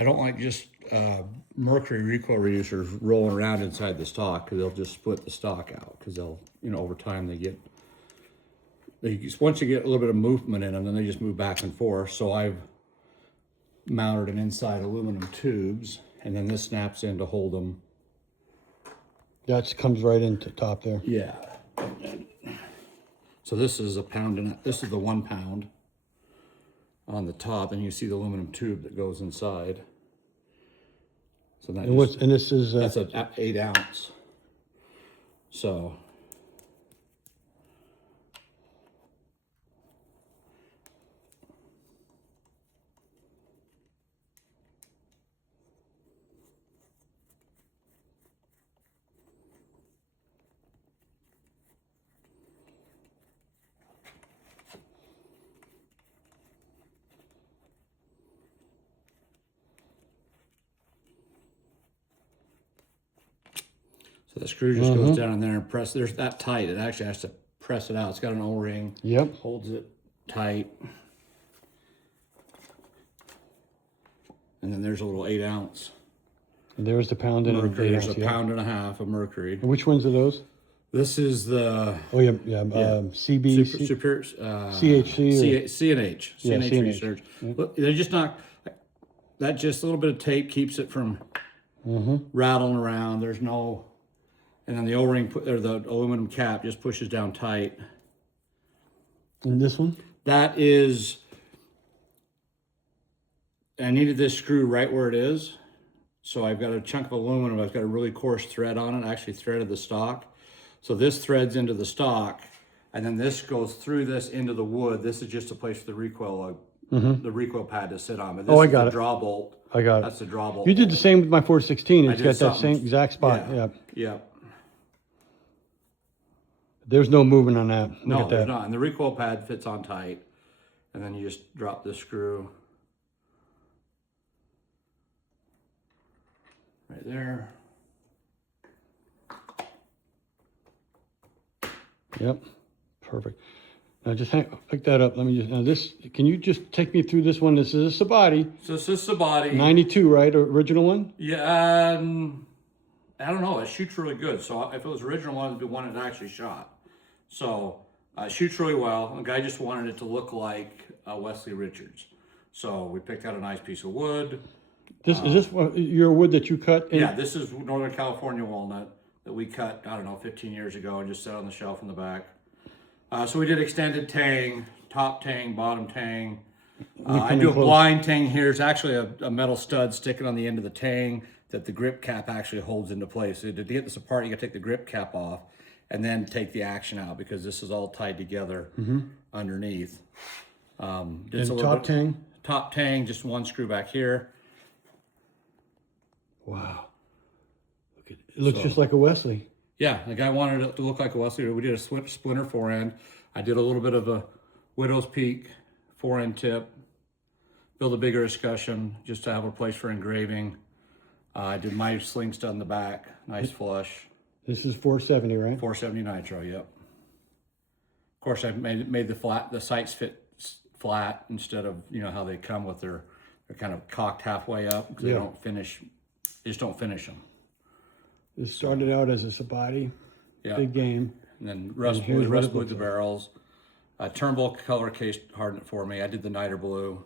I don't like just mercury recoil reducers rolling around inside the stock, because they'll just split the stock out, because they'll, over time once you get a little bit of movement in them, then they just move back and forth. So I've mounted them inside aluminum tubes, and then this snaps in to hold them. That comes right into top there. Yeah. So this is a pound, and this is the 1 pound on the top, and you see the aluminum tube that goes inside. So that And this is that's an 8 ounce. So the screw just goes down in there and press. There's that tight. It actually has to press it out. It's got an O-ring. Yep. Holds it tight. And then there's a little 8 ounce. And there's the pound and mercury. an 8 There's ounce, a pound and a half of mercury. And which ones are those? This is the CB, Super, CHC, C&H. C&H C&H. Research. Look, they're just not, that just a little bit of tape keeps it from rattling around. There's no, and then the O-ring, or the aluminum cap just pushes down tight. And this one? That is, I needed this screw right where it is. So I've got a chunk of aluminum. I've got a really coarse thread on it. I actually threaded the stock. So this threads into the stock, and then this goes through this into the wood. This is just a place for the recoil, the recoil pad to sit on. But this I is got the it. draw bolt. I got it. That's the draw bolt. You did the same with my 416. It's did got that something. same exact spot. Yeah. Yeah. There's no movement on that. Look No, at there's that. not. And the recoil pad fits on tight. And then you just drop the screw right there. Yep. Perfect. Now just pick that up. Let me just, now this, can you just take me through this one? This is a Sabati. So this is the body. 92, right? Original one? Yeah, I don't know. It shoots really good. So if it was original one, it'd be one that actually shot. So it shoots really well. The guy just wanted it to look like Westley Richards. So we picked out a nice piece of wood. This is this your wood that you cut? Yeah, this is Northern California walnut that we cut, I don't know, 15 years ago and just set on the shelf in the back. So we did extended tang, top tang, bottom tang. I do a blind tang here. It's actually a metal stud sticking on the end of the tang that the grip cap actually holds into place. So to get this apart, you gotta take the grip cap off and then take the action out, because this is all tied together underneath. And top tang? Top tang, just one screw back here. Wow. Look at it. It looks just like a Wesley. Yeah, the guy wanted it to look like a Wesley. We did a splinter forend. I did a little bit of a widow's peak forend tip. Built a bigger escutcheon just to have a place for engraving. I did my sling stud in the back, nice flush. This is 470, right? 470 nitro, yep. Of course, I made the sights fit flat instead of, how they come with they're kind of cocked halfway up, because they don't finish. They just don't finish them. This started out as a Sabati, big game. And then rust blued the barrels. Turnbull color case hardened it for me. I did the niter blue.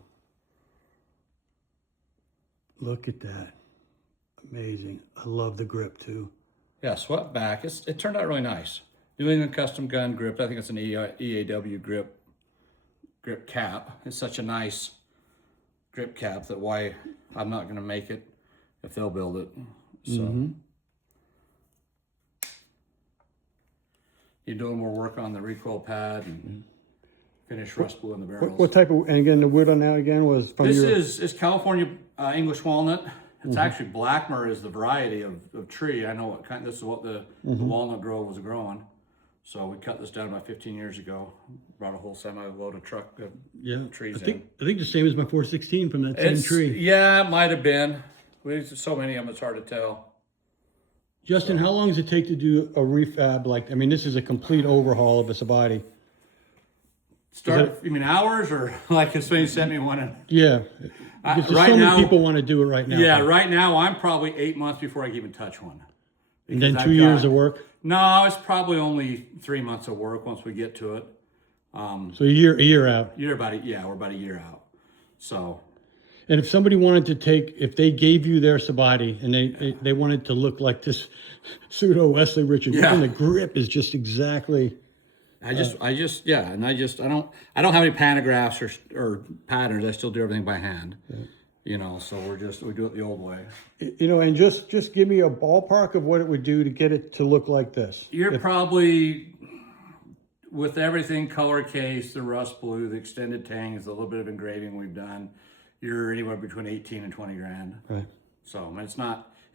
Look at that. Amazing. I love the grip too. Yeah, swept back. It turned out really nice. New England custom gun grip. I think it's an EAW grip cap. It's such a nice grip cap that why I'm not going to make it if they'll build it. So you're doing more work on the recoil pad and finish rust blue in the barrels. What type of, and again, the wood on that again was from This is California English walnut. It's actually Blackmer is the variety of tree. I know what kind. This is what the walnut grove was growing. So we cut this down about 15 years ago. Brought a whole semi-load of truck trees in. I think the same as my 416 from that same tree. Yeah, it might have been. There's so many of them, it's hard to tell. Justin, how long does it take to do a refab? This is a complete overhaul of a Sabati. You mean hours, or like if somebody sent me one? Yeah. Because there's right so now, many people want to do it right now. yeah, right now I'm probably 8 months before I can even touch one. And then Because 2 years of work. No, it's probably only 3 months of work once we get to it. So a year out. We're about a year out. So, And if somebody wanted to take, if they gave you their Sabati and they wanted to look like this pseudo Westley Richards, Yeah. even the grip is just exactly. I don't have any pantographs or patterns. I still do everything by hand. You know, so we do it the old way. You know, and just give me a ballpark of what it would do to get it to look like this. You're probably, with everything, color case, the rust blue, the extended tangs, a little bit of engraving we've done, you're anywhere between 18 and 20 grand. Right. So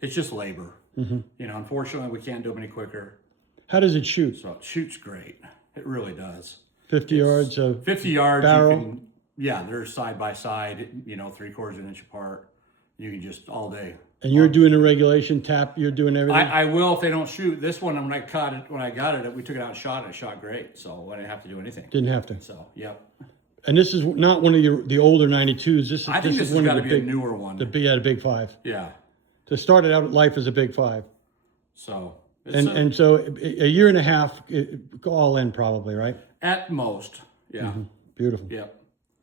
it's just labor. You know, unfortunately we can't do them any quicker. How does it shoot? So it shoots great. It really does. 50 yards of 50 yards, barrel? they're side by side, you know, 3/4 of an inch apart. You can just all day. And you're doing a regulation tap, you're doing everything? I will if they don't shoot. This one, when I got it, we took it out and shot it. It shot great, so I didn't have to do anything. Didn't have to. So, yep. And this is not one of the older 92s. I think this has one got of to the be big, a newer one. the big 5. Yeah. To start it out life as a big 5. So. And so a year and a half all in probably, right? At most. Yeah. Beautiful. Yep.